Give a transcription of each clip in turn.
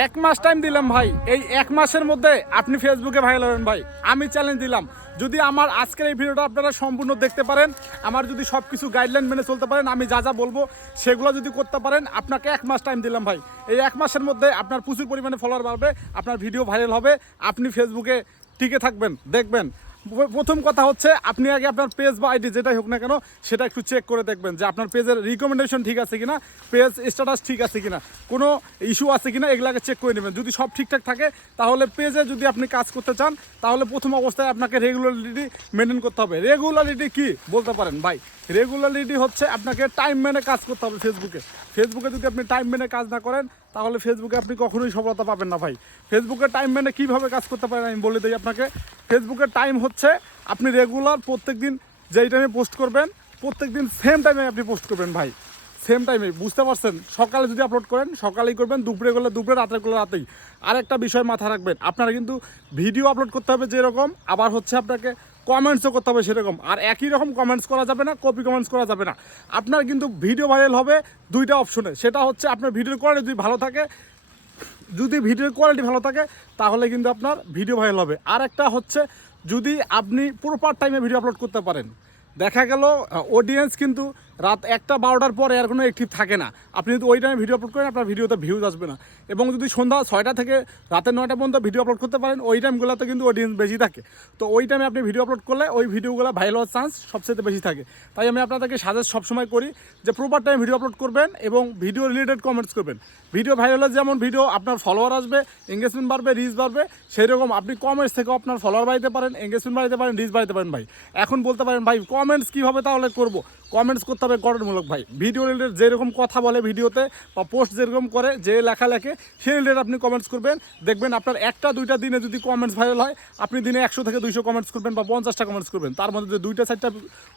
এক মাস টাইম দিলাম ভাই, এই এক মাসের মধ্যে আপনি ফেসবুকে ভাইরাল হবেন ভাই। আমি চ্যালেঞ্জ দিলাম, যদি আমার আজকের এই ভিডিওটা আপনারা সম্পূর্ণ দেখতে পারেন, আমার যদি সব কিছু গাইডলাইন মেনে চলতে পারেন, আমি যা যা বলবো সেগুলো যদি করতে পারেন, আপনাকে এক মাস টাইম দিলাম ভাই। এই এক মাসের মধ্যে আপনার প্রচুর পরিমাণে ফলোয়ার বাড়বে, আপনার ভিডিও ভাইরাল হবে, আপনি ফেসবুকে টিকে থাকবেন। দেখবেন, প্রথম কথা হচ্ছে আপনি আগে আপনার পেজ বা আইডি যেটাই হোক না কেন সেটা একটু চেক করে দেখবেন যে আপনার পেজের রিকমেন্ডেশন ঠিক আছে কিনা, পেজ স্ট্যাটাস ঠিক আছে কিনা, কোনো ইস্যু আছে কিনা, এগুলাকে চেক করে নেবেন। যদি সব ঠিকঠাক থাকে তাহলে পেজে যদি আপনি কাজ করতে চান তাহলে প্রথম অবস্থায় আপনাকে রেগুলারিটি মেনটেন করতে হবে। রেগুলারিটি কি বলতে পারেন ভাই? রেগুলারিটি হচ্ছে আপনাকে টাইম মেনে কাজ করতে হবে ফেসবুকে। ফেসবুকে যদি আপনি টাইম মেনে কাজ না করেন তাহলে ফেসবুকে আপনি কখনোই সফলতা পাবেন না ভাই। ফেসবুকে টাইম মেনে কীভাবে কাজ করতে পারেন আমি বলে দিই আপনাকে। ফেসবুকের টাইম হচ্ছে আপনি রেগুলার প্রত্যেক দিন যেই টাইমে পোস্ট করবেন, প্রত্যেক দিন সেম টাইমে আপনি পোস্ট করবেন ভাই, সেম টাইমে। বুঝতে পারছেন? সকালে যদি আপলোড করেন সকালেই করবেন, দুপুরে করলে দুপুরে, রাতের করলে রাতেই। আরেকটা বিষয় মাথায় রাখবেন, আপনারা কিন্তু ভিডিও আপলোড করতে হবে যেরকম, আবার হচ্ছে আপনাকে কমেন্টসও করতে হবে সেরকম। আর একই রকম কমেন্টস করা যাবে না, কপি কমেন্টস করা যাবে না। আপনার কিন্তু ভিডিও ভাইরাল হবে দুইটা অপশনে, সেটা হচ্ছে আপনার ভিডিওর কোয়ালিটি যদি ভালো থাকে, যদি ভিডিওর কোয়ালিটি ভালো থাকে তাহলে কিন্তু আপনার ভিডিও ভাইরাল হবে। আর একটা হচ্ছে যদি আপনি প্রপার টাইমে ভিডিও আপলোড করতে পারেন। দেখা গেল অডিয়েন্স কিন্তু রাত 1টা-12টার পরে আর কোনো অ্যাক্টিভ থাকে না। আপনি যদি ওই টাইমে ভিডিও আপলোড করেন আপনার ভিডিওতে ভিউজ আসবে না। এবং যদি সন্ধ্যা 6টা থেকে রাতের 9টা পর্যন্ত ভিডিও আপলোড করতে পারেন, ওই টাইমগুলোতে কিন্তু অডিয়েন্স বেশি থাকে। তো ওই টাইমে আপনি ভিডিও আপলোড করলে ওই ভিডিওগুলো ভাইরাল হওয়ার চান্স সবচেয়ে বেশি থাকে। তাই আমি আপনাদেরকে সাজেস্ট সবসময় করি যে প্রপার টাইমে ভিডিও আপলোড করবেন এবং ভিডিও রিলেটেড কমেন্টস করবেন। ভিডিও ভাইরাল হলে যেমন ভিডিও আপনার ফলোয়ার আসবে, এঙ্গেজমেন্ট বাড়বে, রিচ বাড়বে, সেই রকম আপনি কমেন্টস থেকেও আপনার ফলোয়ার বাড়াতে পারেন, এঙ্গেজমেন্ট বাড়াতে পারেন, রিচ বাড়াতে পারেন ভাই। এখন বলতে পারেন ভাই কমেন্টস কীভাবে তাহলে করবো? কমেন্টস করতে হবে গঠনমূলক ভাই। ভিডিও রিলেটেড যেরকম কথা বলে ভিডিওতে বা পোস্ট যেরকম করে, যে লেখা লেখে সেই রিলেটেড আপনি কমেন্টস করবেন। দেখবেন আপনার 1টা-2টা দিনে যদি কমেন্টস ভাইরাল হয়, আপনি দিনে 100 থেকে 200 কমেন্টস করবেন বা 50টা কমেন্টস করবেন, তার মধ্যে যদি 2টা-4টা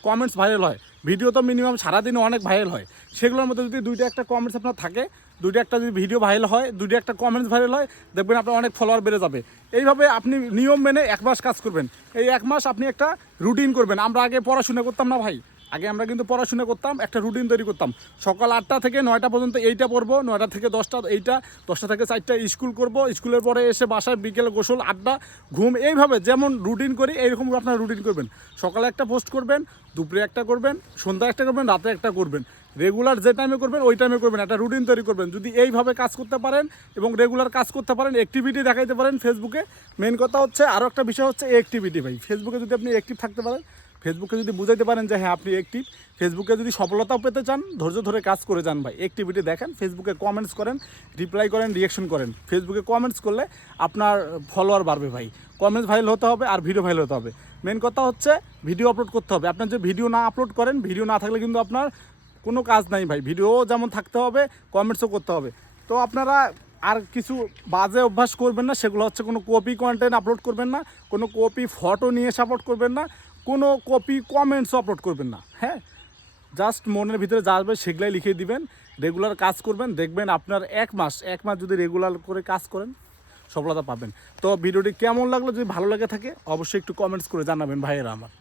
কমেন্টস ভাইরাল হয়, ভিডিও তো মিনিমাম সারাদিনে অনেক ভাইরাল হয়, সেগুলোর মধ্যে যদি 2টা-1টা কমেন্টস আপনার থাকে, 2টা-1টা যদি ভিডিও ভাইরাল হয়, 2টা-1টা কমেন্টস ভাইরাল হয়, দেখবেন আপনার অনেক ফলোয়ার বেড়ে যাবে। এইভাবে আপনি নিয়ম মেনে এক মাস কাজ করবেন। এই এক মাস আপনি একটা রুটিন করবেন। আমরা আগে পড়াশোনা করতাম না ভাই, আগে আমরা কিন্তু পড়াশোনা করতাম, একটা রুটিন তৈরি করতাম। সকাল 8টা থেকে 9টা পর্যন্ত এইটা পড়বো, 9টা থেকে 10টা এইটা, 10টা থেকে 4টা স্কুল করব, স্কুলের পরে এসে বাসায় বিকেলে গোসল, আড্ডা, ঘুম, এইভাবে যেমন রুটিন করি এইরকম আপনার রুটিন করবেন। সকালে একটা পোস্ট করবেন, দুপুরে একটা করবেন, সন্ধ্যা একটা করবেন, রাতে একটা করবেন। রেগুলার যে টাইমে করবেন ওই টাইমে করবেন, একটা রুটিন তৈরি করবেন। যদি এইভাবে কাজ করতে পারেন এবং রেগুলার কাজ করতে পারেন, অ্যাক্টিভিটি দেখাইতে পারেন ফেসবুকে। মেন কথা হচ্ছে আরও একটা বিষয় হচ্ছে অ্যাক্টিভিটি ভাই। ফেসবুকে যদি আপনি অ্যাক্টিভ থাকতে পারেন, ফেসবুকে যদি বুঝাইতে পারেন যে হ্যাঁ আপনি অ্যাক্টিভ, ফেসবুকে যদি সফলতাও পেতে চান, ধৈর্য ধরে কাজ করে যান ভাই। অ্যাক্টিভিটি দেখেন, ফেসবুকে কমেন্টস করেন, রিপ্লাই করেন, রিয়াকশন করেন। ফেসবুকে কমেন্টস করলে আপনার ফলোয়ার বাড়বে ভাই। কমেন্টস ভাইরাল হতে হবে আর ভিডিও ভাইরাল হতে হবে। মেন কথা হচ্ছে ভিডিও আপলোড করতে হবে। আপনার যে ভিডিও না আপলোড করেন, ভিডিও না থাকলে কিন্তু আপনার কোনো কাজ নাই ভাই। ভিডিও যেমন থাকতে হবে, কমেন্টসও করতে হবে। তো আপনারা আর কিছু বাজে অভ্যাস করবেন না, সেগুলো হচ্ছে কোনো কপি কন্টেন্ট আপলোড করবেন না, কোনো কপি ফটো নিয়ে সাপোর্ট করবেন না, কোনো কপি কমেন্টসও আপলোড করবেন না। হ্যাঁ, জাস্ট মনের ভিতরে যা আসবে সেগুলাই লিখে দিবেন। রেগুলার কাজ করবেন, দেখবেন আপনার এক মাস যদি রেগুলার করে কাজ করেন সফলতা পাবেন। তো ভিডিওটি কেমন লাগলো? যদি ভালো লাগে থাকে অবশ্যই একটু কমেন্টস করে জানাবেন ভাইয়েরা আমার।